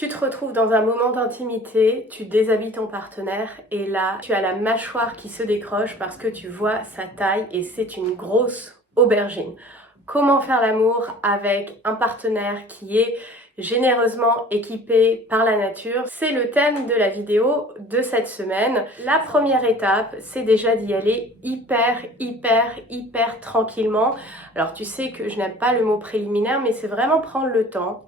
Tu te retrouves dans un moment d'intimité, tu déshabilles ton partenaire et là, tu as la mâchoire qui se décroche parce que tu vois sa taille et c'est une grosse aubergine. Comment faire l'amour avec un partenaire qui est généreusement équipé par la nature? C'est le thème de la vidéo de cette semaine. La première étape, c'est déjà d'y aller hyper tranquillement. Alors tu sais que je n'aime pas le mot préliminaire, mais c'est vraiment prendre le temps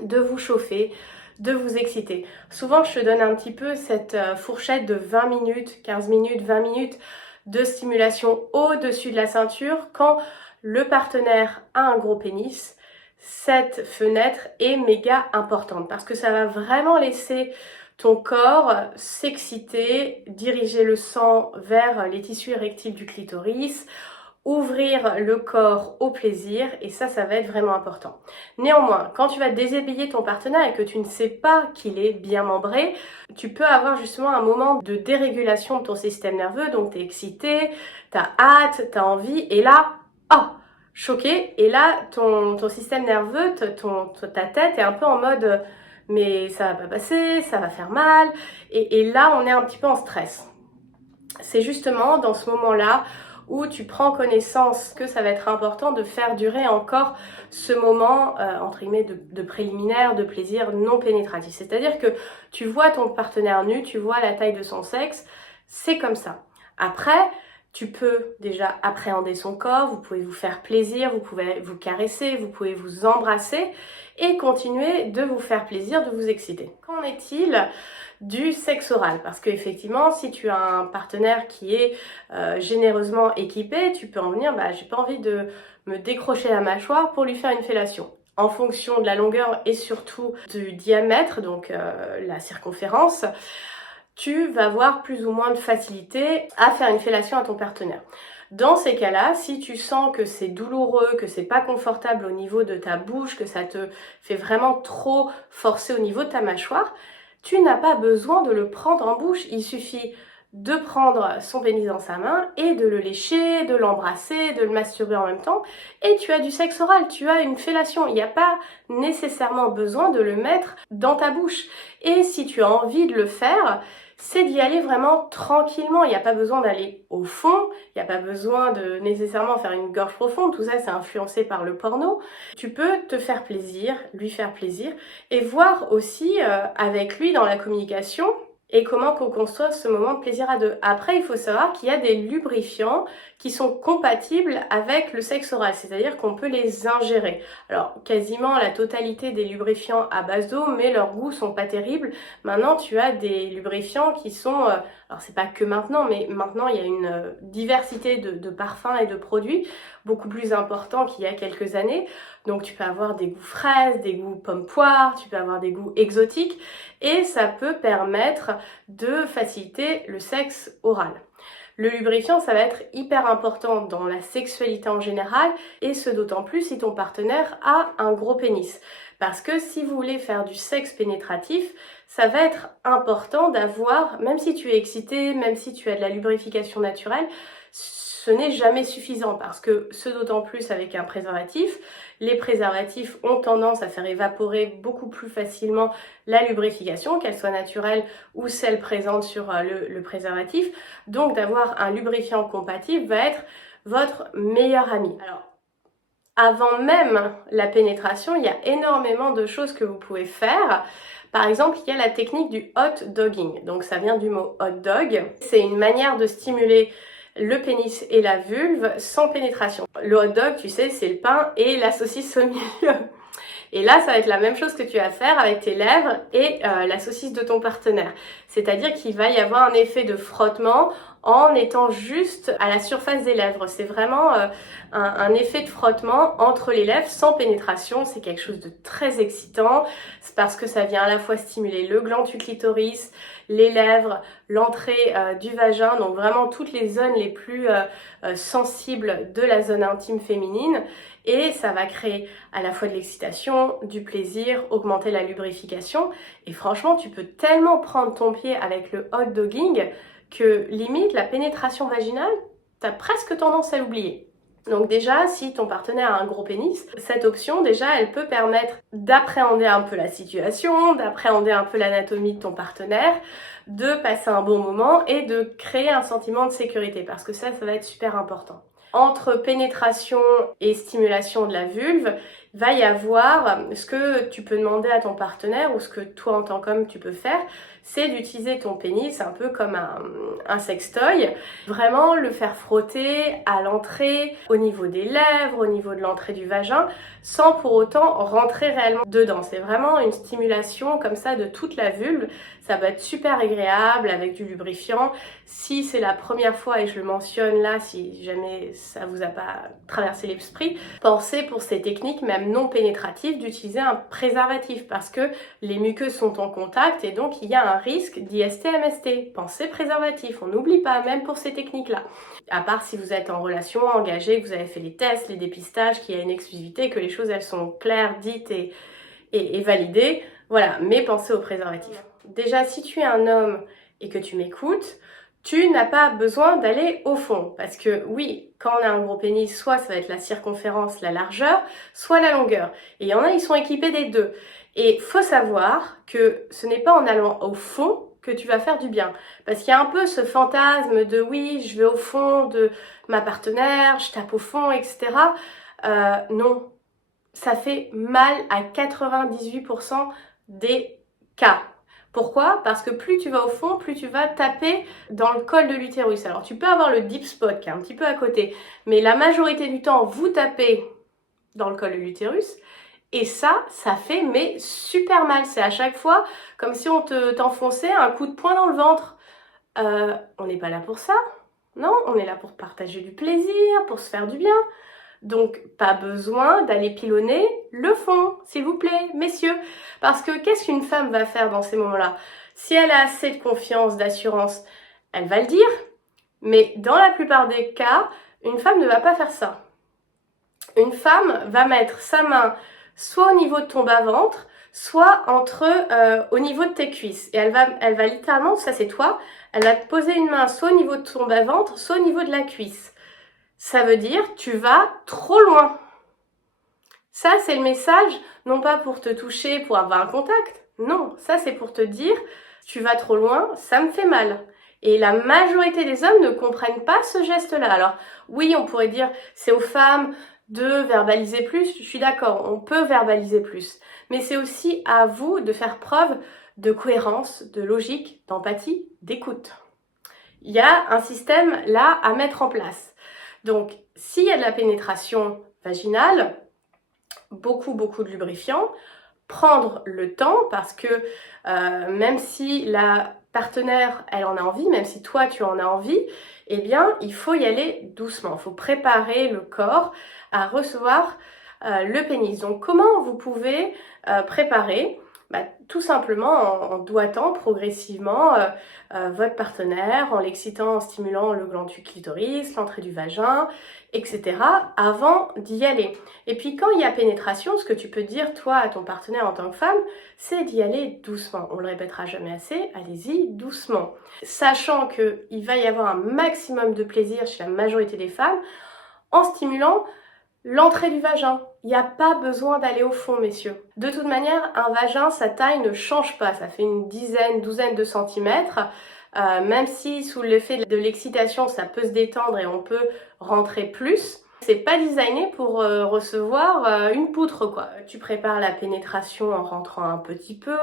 de vous chauffer, de vous exciter. Souvent, je te donne un petit peu cette fourchette de 20 minutes, 15 minutes, 20 minutes de stimulation au-dessus de la ceinture. Quand le partenaire a un gros pénis, cette fenêtre est méga importante parce que ça va vraiment laisser ton corps s'exciter, diriger le sang vers les tissus érectiles du clitoris, ouvrir le corps au plaisir et ça va être vraiment important. Néanmoins, quand tu vas déshabiller ton partenaire et que tu ne sais pas qu'il est bien membré, tu peux avoir justement un moment de dérégulation de ton système nerveux, donc tu es excité, tu as hâte, tu as envie et là, choqué, et là ton système nerveux, ta tête est un peu en mode mais ça va pas passer, ça va faire mal et là on est un petit peu en stress. C'est justement dans ce moment-là où tu prends connaissance que ça va être important de faire durer encore ce moment, entre guillemets, de préliminaire, de plaisir non pénétratif. C'est-à-dire que tu vois ton partenaire nu, tu vois la taille de son sexe, c'est comme ça. Après, tu peux déjà appréhender son corps, vous pouvez vous faire plaisir, vous pouvez vous caresser, vous pouvez vous embrasser et continuer de vous faire plaisir, de vous exciter. Qu'en est-il du sexe oral? Parce qu'effectivement, si tu as un partenaire qui est généreusement équipé, tu peux en venir, j'ai pas envie de me décrocher la mâchoire pour lui faire une fellation. En fonction de la longueur et surtout du diamètre, donc la circonférence, tu vas avoir plus ou moins de facilité à faire une fellation à ton partenaire. Dans ces cas-là, si tu sens que c'est douloureux, que c'est pas confortable au niveau de ta bouche, que ça te fait vraiment trop forcer au niveau de ta mâchoire, tu n'as pas besoin de le prendre en bouche. Il suffit de prendre son pénis dans sa main et de le lécher, de l'embrasser, de le masturber en même temps. Et tu as du sexe oral, tu as une fellation. Il n'y a pas nécessairement besoin de le mettre dans ta bouche. Et si tu as envie de le faire, c'est d'y aller vraiment tranquillement. Il n'y a pas besoin d'aller au fond, il n'y a pas besoin de nécessairement faire une gorge profonde, tout ça c'est influencé par le porno. Tu peux te faire plaisir, lui faire plaisir et voir aussi avec lui dans la communication et comment qu'on construit ce moment de plaisir à deux. Après, il faut savoir qu'il y a des lubrifiants qui sont compatibles avec le sexe oral, c'est-à-dire qu'on peut les ingérer. Alors, quasiment la totalité des lubrifiants à base d'eau, mais leurs goûts sont pas terribles. Maintenant, tu as des lubrifiants qui sont... alors, c'est pas que maintenant, mais maintenant, il y a une diversité de parfums et de produits beaucoup plus importants qu'il y a quelques années. Donc, tu peux avoir des goûts fraises, des goûts pomme-poire, tu peux avoir des goûts exotiques, et ça peut permettre de faciliter le sexe oral. Le lubrifiant, ça va être hyper important dans la sexualité en général et ce d'autant plus si ton partenaire a un gros pénis. Parce que si vous voulez faire du sexe pénétratif, ça va être important d'avoir, même si tu es excité, même si tu as de la lubrification naturelle, ce n'est jamais suffisant parce que ce d'autant plus avec un préservatif, les préservatifs ont tendance à faire évaporer beaucoup plus facilement la lubrification, qu'elle soit naturelle ou celle présente sur le préservatif. Donc d'avoir un lubrifiant compatible va être votre meilleur ami. Alors, avant même la pénétration, il y a énormément de choses que vous pouvez faire. Par exemple, il y a la technique du hot dogging. Donc ça vient du mot hot dog. C'est une manière de stimuler le pénis et la vulve sans pénétration. Le hot dog, tu sais, c'est le pain et la saucisse au milieu. Et là, ça va être la même chose que tu vas faire avec tes lèvres et la saucisse de ton partenaire. C'est-à-dire qu'il va y avoir un effet de frottement en étant juste à la surface des lèvres. C'est vraiment un effet de frottement entre les lèvres sans pénétration. C'est quelque chose de très excitant. C'est parce que ça vient à la fois stimuler le gland du clitoris, les lèvres, l'entrée du vagin, donc vraiment toutes les zones les plus sensibles de la zone intime féminine. Et ça va créer à la fois de l'excitation, du plaisir, augmenter la lubrification. Et franchement, tu peux tellement prendre ton pied avec le hot dogging que limite la pénétration vaginale, t'as presque tendance à l'oublier. Donc déjà, si ton partenaire a un gros pénis, cette option, déjà, elle peut permettre d'appréhender un peu la situation, d'appréhender un peu l'anatomie de ton partenaire, de passer un bon moment et de créer un sentiment de sécurité, parce que ça va être super important. Entre pénétration et stimulation de la vulve, il va y avoir ce que tu peux demander à ton partenaire ou ce que toi en tant qu'homme tu peux faire, c'est d'utiliser ton pénis un peu comme un sextoy, vraiment le faire frotter à l'entrée, au niveau des lèvres, au niveau de l'entrée du vagin, sans pour autant rentrer réellement dedans. C'est vraiment une stimulation comme ça de toute la vulve. Ça va être super agréable avec du lubrifiant. Si c'est la première fois, et je le mentionne là, si jamais ça vous a pas traversé l'esprit, pensez pour ces techniques même non pénétratives d'utiliser un préservatif parce que les muqueuses sont en contact et donc il y a un risque d'IST-MST. Pensez préservatif, on n'oublie pas même pour ces techniques-là. À part si vous êtes en relation, engagé, que vous avez fait les tests, les dépistages, qu'il y a une exclusivité, que les choses elles sont claires, dites et validées, voilà, mais pensez au préservatif. Déjà, si tu es un homme et que tu m'écoutes, tu n'as pas besoin d'aller au fond. Parce que oui, quand on a un gros pénis, soit ça va être la circonférence, la largeur, soit la longueur. Et il y en a, ils sont équipés des deux. Et faut savoir que ce n'est pas en allant au fond que tu vas faire du bien. Parce qu'il y a un peu ce fantasme de oui, je vais au fond de ma partenaire, je tape au fond, etc. Non, ça fait mal à 98% des cas. Pourquoi? Parce que plus tu vas au fond, plus tu vas taper dans le col de l'utérus. Alors tu peux avoir le deep spot qui est un petit peu à côté, mais la majorité du temps, vous tapez dans le col de l'utérus. Et ça fait mais super mal. C'est à chaque fois comme si on t'enfonçait un coup de poing dans le ventre. On n'est pas là pour ça. Non, on est là pour partager du plaisir, pour se faire du bien. Donc, pas besoin d'aller pilonner le fond, s'il vous plaît, messieurs. Parce que qu'est-ce qu'une femme va faire dans ces moments-là? Si elle a assez de confiance, d'assurance, elle va le dire. Mais dans la plupart des cas, une femme ne va pas faire ça. Une femme va mettre sa main soit au niveau de ton bas-ventre, soit au niveau de tes cuisses. Et elle va littéralement, ça c'est toi, elle va te poser une main soit au niveau de ton bas-ventre, soit au niveau de la cuisse. Ça veut dire tu vas trop loin. Ça, c'est le message, non pas pour te toucher, pour avoir un contact. Non, ça c'est pour te dire, tu vas trop loin, ça me fait mal. Et la majorité des hommes ne comprennent pas ce geste-là. Alors oui, on pourrait dire, c'est aux femmes de verbaliser plus, je suis d'accord, on peut verbaliser plus. Mais c'est aussi à vous de faire preuve de cohérence, de logique, d'empathie, d'écoute. Il y a un système là à mettre en place. Donc, s'il y a de la pénétration vaginale, beaucoup de lubrifiant, prendre le temps parce que même si la partenaire elle en a envie, même si toi tu en as envie, eh bien il faut y aller doucement, il faut préparer le corps à recevoir le pénis. Donc comment vous pouvez préparer? Tout simplement en doigtant progressivement votre partenaire, en l'excitant, en stimulant le gland du clitoris, l'entrée du vagin, etc. avant d'y aller. Et puis quand il y a pénétration, ce que tu peux dire toi à ton partenaire en tant que femme, c'est d'y aller doucement. On le répétera jamais assez, allez-y doucement. Sachant qu'il va y avoir un maximum de plaisir chez la majorité des femmes en stimulant l'entrée du vagin. Il n'y a pas besoin d'aller au fond, messieurs. De toute manière, un vagin, sa taille ne change pas. Ça fait une douzaine de centimètres. Même si sous l'effet de l'excitation, ça peut se détendre et on peut rentrer plus. C'est pas designé pour recevoir une poutre, quoi. Tu prépares la pénétration en rentrant un petit peu,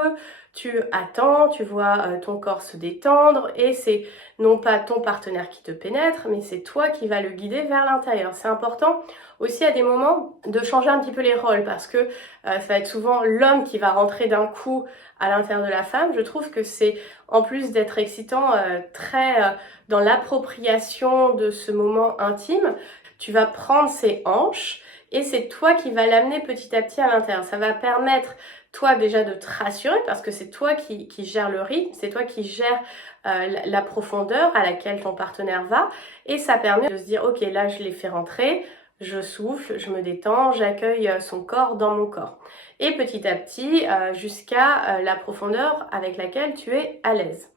tu attends, tu vois ton corps se détendre et c'est non pas ton partenaire qui te pénètre, mais c'est toi qui vas le guider vers l'intérieur. C'est important aussi à des moments de changer un petit peu les rôles parce que ça va être souvent l'homme qui va rentrer d'un coup à l'intérieur de la femme. Je trouve que c'est, en plus d'être excitant, très dans l'appropriation de ce moment intime. Tu vas prendre ses hanches et c'est toi qui vas l'amener petit à petit à l'intérieur. Ça va permettre, toi déjà, de te rassurer parce que c'est toi qui gères le rythme, c'est toi qui gères la profondeur à laquelle ton partenaire va et ça permet de se dire ok, là je l'ai fait rentrer, je souffle, je me détends, j'accueille son corps dans mon corps. Et petit à petit jusqu'à la profondeur avec laquelle tu es à l'aise.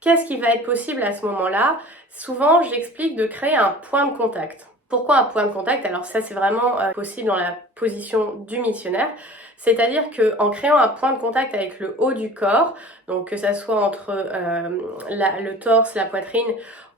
Qu'est-ce qui va être possible à ce moment-là? Souvent, j'explique de créer un point de contact. Pourquoi un point de contact? Alors ça c'est vraiment possible dans la position du missionnaire, c'est-à-dire qu'en créant un point de contact avec le haut du corps, donc que ça soit entre le torse, la poitrine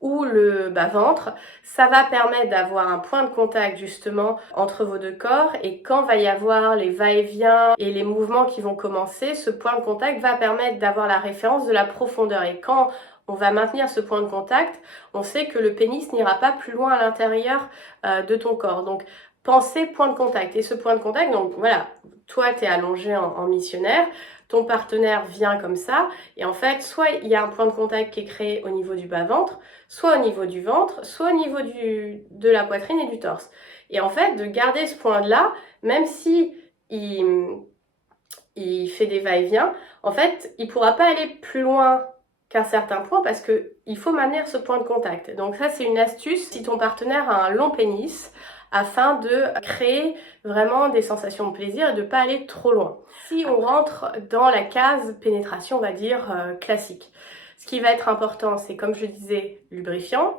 ou le bas-ventre, ça va permettre d'avoir un point de contact justement entre vos deux corps, et quand va y avoir les va-et-vient et les mouvements qui vont commencer, ce point de contact va permettre d'avoir la référence de la profondeur, et quand on va maintenir ce point de contact, on sait que le pénis n'ira pas plus loin à l'intérieur de ton corps. Donc, pensez point de contact. Et ce point de contact, donc voilà, toi, tu es allongé en missionnaire, ton partenaire vient comme ça, et en fait, soit il y a un point de contact qui est créé au niveau du bas-ventre, soit au niveau du ventre, soit au niveau de la poitrine et du torse. Et en fait, de garder ce point-là, même si il fait des va-et-vient, en fait, il ne pourra pas aller plus loin qu'un certain point parce qu'il faut maintenir ce point de contact. Donc ça, c'est une astuce si ton partenaire a un long pénis, afin de créer vraiment des sensations de plaisir et de ne pas aller trop loin. Si on rentre dans la case pénétration, on va dire classique, ce qui va être important, c'est comme je disais, lubrifiant,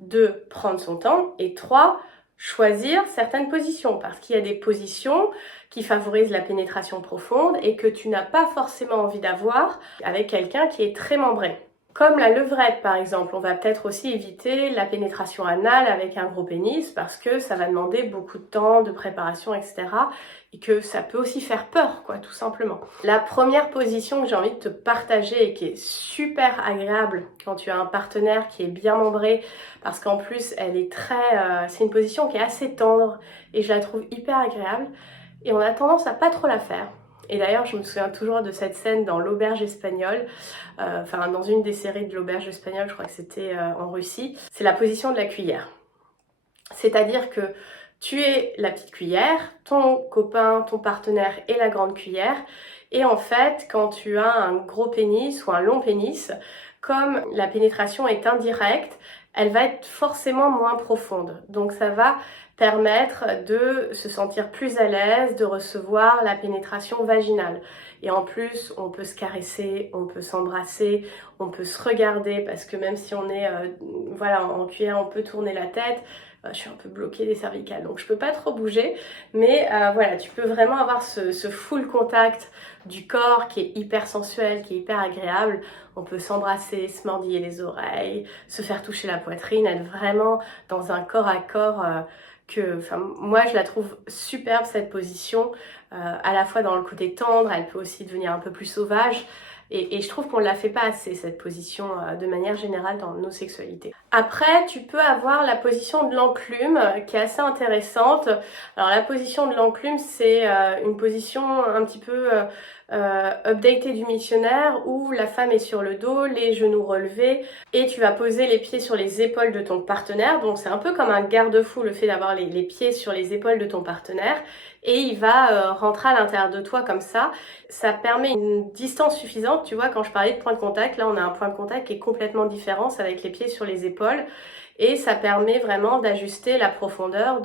2, prendre son temps, et 3, choisir certaines positions, parce qu'il y a des positions qui favorisent la pénétration profonde et que tu n'as pas forcément envie d'avoir avec quelqu'un qui est très membré. Comme la levrette par exemple, on va peut-être aussi éviter la pénétration anale avec un gros pénis parce que ça va demander beaucoup de temps, de préparation, etc. Et que ça peut aussi faire peur, quoi, tout simplement. La première position que j'ai envie de te partager et qui est super agréable quand tu as un partenaire qui est bien membré, parce qu'en plus elle est c'est une position qui est assez tendre et je la trouve hyper agréable, et on a tendance à pas trop la faire. Et d'ailleurs, je me souviens toujours de cette scène dans l'auberge espagnole, dans une des séries de l'auberge espagnole, je crois que c'était en Russie. C'est la position de la cuillère. C'est-à-dire que tu es la petite cuillère, ton copain, ton partenaire est la grande cuillère, et en fait, quand tu as un gros pénis ou un long pénis, comme la pénétration est indirecte, elle va être forcément moins profonde. Donc ça va permettre de se sentir plus à l'aise, de recevoir la pénétration vaginale. Et en plus, on peut se caresser, on peut s'embrasser, on peut se regarder, parce que même si on est en cuillère, on peut tourner la tête. Je suis un peu bloquée des cervicales, donc je peux pas trop bouger, mais voilà, tu peux vraiment avoir ce full contact du corps qui est hyper sensuel, qui est hyper agréable. On peut s'embrasser, se mordiller les oreilles, se faire toucher la poitrine, être vraiment dans un corps à corps moi je la trouve superbe cette position, à la fois dans le côté tendre, elle peut aussi devenir un peu plus sauvage. Et je trouve qu'on ne la fait pas assez, cette position, de manière générale dans nos sexualités. Après, tu peux avoir la position de l'enclume, qui est assez intéressante. Alors la position de l'enclume, c'est une position un petit peu updatée du missionnaire, où la femme est sur le dos, les genoux relevés, et tu vas poser les pieds sur les épaules de ton partenaire. Donc c'est un peu comme un garde-fou, le fait d'avoir les pieds sur les épaules de ton partenaire, et il va rentrer à l'intérieur de toi comme ça. Ça permet une distance suffisante. Tu vois, quand je parlais de point de contact, là on a un point de contact qui est complètement différent, c'est avec les pieds sur les épaules, et ça permet vraiment d'ajuster la profondeur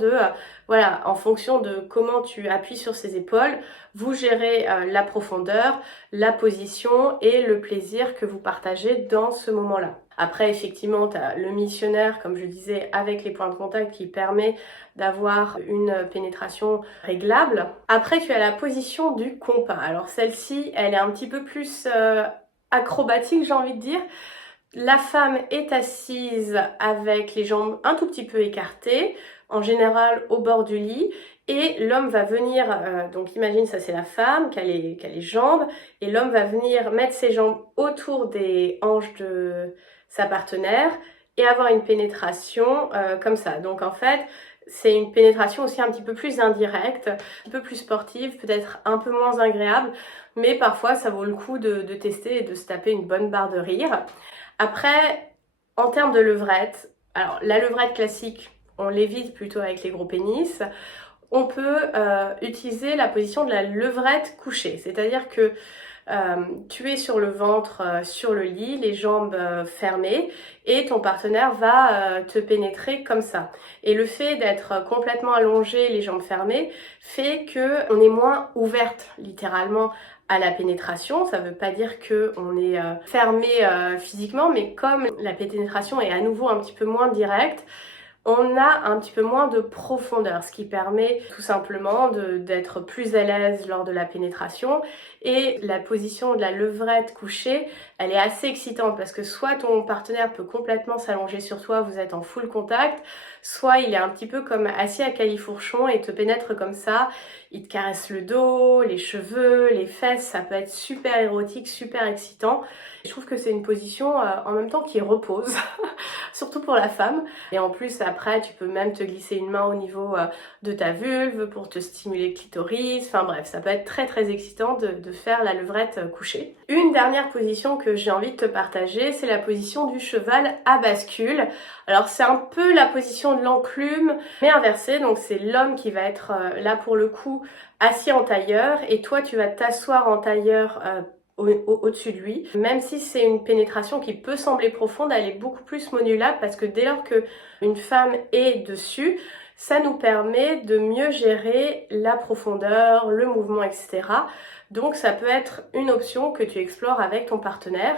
voilà, en fonction de comment tu appuies sur ces épaules, vous gérez la profondeur, la position et le plaisir que vous partagez dans ce moment-là. Après, effectivement, tu as le missionnaire, comme je disais, avec les points de contact qui permet d'avoir une pénétration réglable. Après, tu as la position du compas. Alors celle-ci, elle est un petit peu plus acrobatique, j'ai envie de dire. La femme est assise avec les jambes un tout petit peu écartées, en général au bord du lit, et l'homme va venir, donc imagine ça c'est la femme qui a les jambes, et l'homme va venir mettre ses jambes autour des hanches de sa partenaire et avoir une pénétration comme ça. Donc en fait, c'est une pénétration aussi un petit peu plus indirecte, un peu plus sportive, peut-être un peu moins agréable, mais parfois ça vaut le coup de tester et de se taper une bonne barre de rire. Après, en termes de levrette, alors la levrette classique, on l'évite plutôt avec les gros pénis. On peut utiliser la position de la levrette couchée, c'est-à-dire que tu es sur le ventre, sur le lit, les jambes fermées, et ton partenaire va te pénétrer comme ça. Et le fait d'être complètement allongé, les jambes fermées, fait que on est moins ouverte littéralement à la pénétration. Ça veut pas dire que on est fermé physiquement, mais comme la pénétration est à nouveau un petit peu moins directe, on a un petit peu moins de profondeur, ce qui permet tout simplement d'être plus à l'aise lors de la pénétration. Et la position de la levrette couchée, elle est assez excitante parce que soit ton partenaire peut complètement s'allonger sur toi, vous êtes en full contact, soit il est un petit peu comme assis à califourchon et te pénètre comme ça, il te caresse le dos, les cheveux, les fesses, ça peut être super érotique, super excitant. Je trouve que c'est une position en même temps qui repose, surtout pour la femme. Et en plus, après, tu peux même te glisser une main au niveau de ta vulve pour te stimuler le clitoris. Enfin bref, ça peut être très très excitant de faire la levrette couchée. Une dernière position que j'ai envie de te partager, c'est la position du cheval à bascule. Alors c'est un peu la position de l'enclume, mais inversée. Donc c'est l'homme qui va être là pour le coup assis en tailleur et toi tu vas t'asseoir en tailleur au-dessus de lui. Même si c'est une pénétration qui peut sembler profonde, elle est beaucoup plus modulable parce que dès lors que une femme est dessus, ça nous permet de mieux gérer la profondeur, le mouvement, etc. Donc ça peut être une option que tu explores avec ton partenaire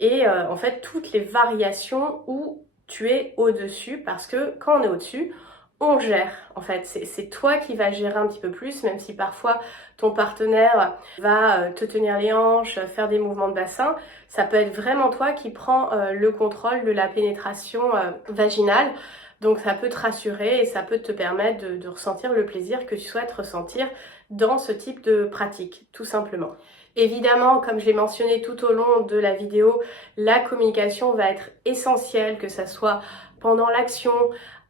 et en fait toutes les variations où tu es au-dessus parce que quand on est au-dessus, on gère en fait, c'est toi qui vas gérer un petit peu plus, même si parfois ton partenaire va te tenir les hanches, faire des mouvements de bassin, ça peut être vraiment toi qui prends le contrôle de la pénétration vaginale. Donc ça peut te rassurer et ça peut te permettre de ressentir le plaisir que tu souhaites ressentir dans ce type de pratique, tout simplement. Évidemment, comme je l'ai mentionné tout au long de la vidéo, la communication va être essentielle, que ça soit pendant l'action,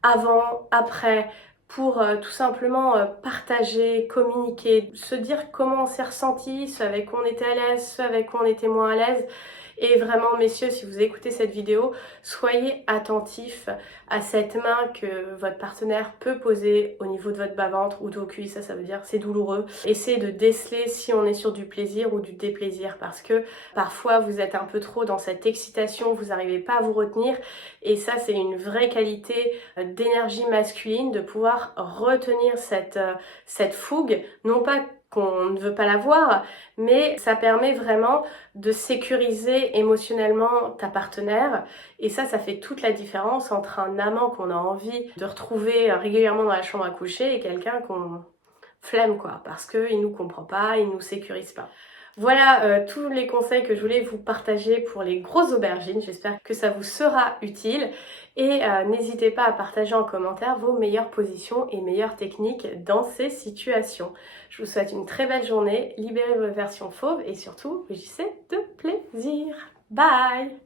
avant, après, pour tout simplement partager, communiquer, se dire comment on s'est ressenti, ce avec quoi on était à l'aise, ce avec quoi on était moins à l'aise. Et vraiment, messieurs, si vous écoutez cette vidéo, soyez attentifs à cette main que votre partenaire peut poser au niveau de votre bas-ventre ou de vos cuisses, ça veut dire c'est douloureux. Essayez de déceler si on est sur du plaisir ou du déplaisir parce que parfois vous êtes un peu trop dans cette excitation, vous n'arrivez pas à vous retenir et ça c'est une vraie qualité d'énergie masculine de pouvoir retenir cette fougue, non pas qu'on ne veut pas la voir, mais ça permet vraiment de sécuriser émotionnellement ta partenaire et ça fait toute la différence entre un amant qu'on a envie de retrouver régulièrement dans la chambre à coucher et quelqu'un qu'on flemme quoi, parce qu'il nous comprend pas, il nous sécurise pas. Voilà tous les conseils que je voulais vous partager pour les grosses aubergines. J'espère que ça vous sera utile. Et n'hésitez pas à partager en commentaire vos meilleures positions et meilleures techniques dans ces situations. Je vous souhaite une très belle journée. Libérez votre version fauve et surtout, régissez de plaisir. Bye!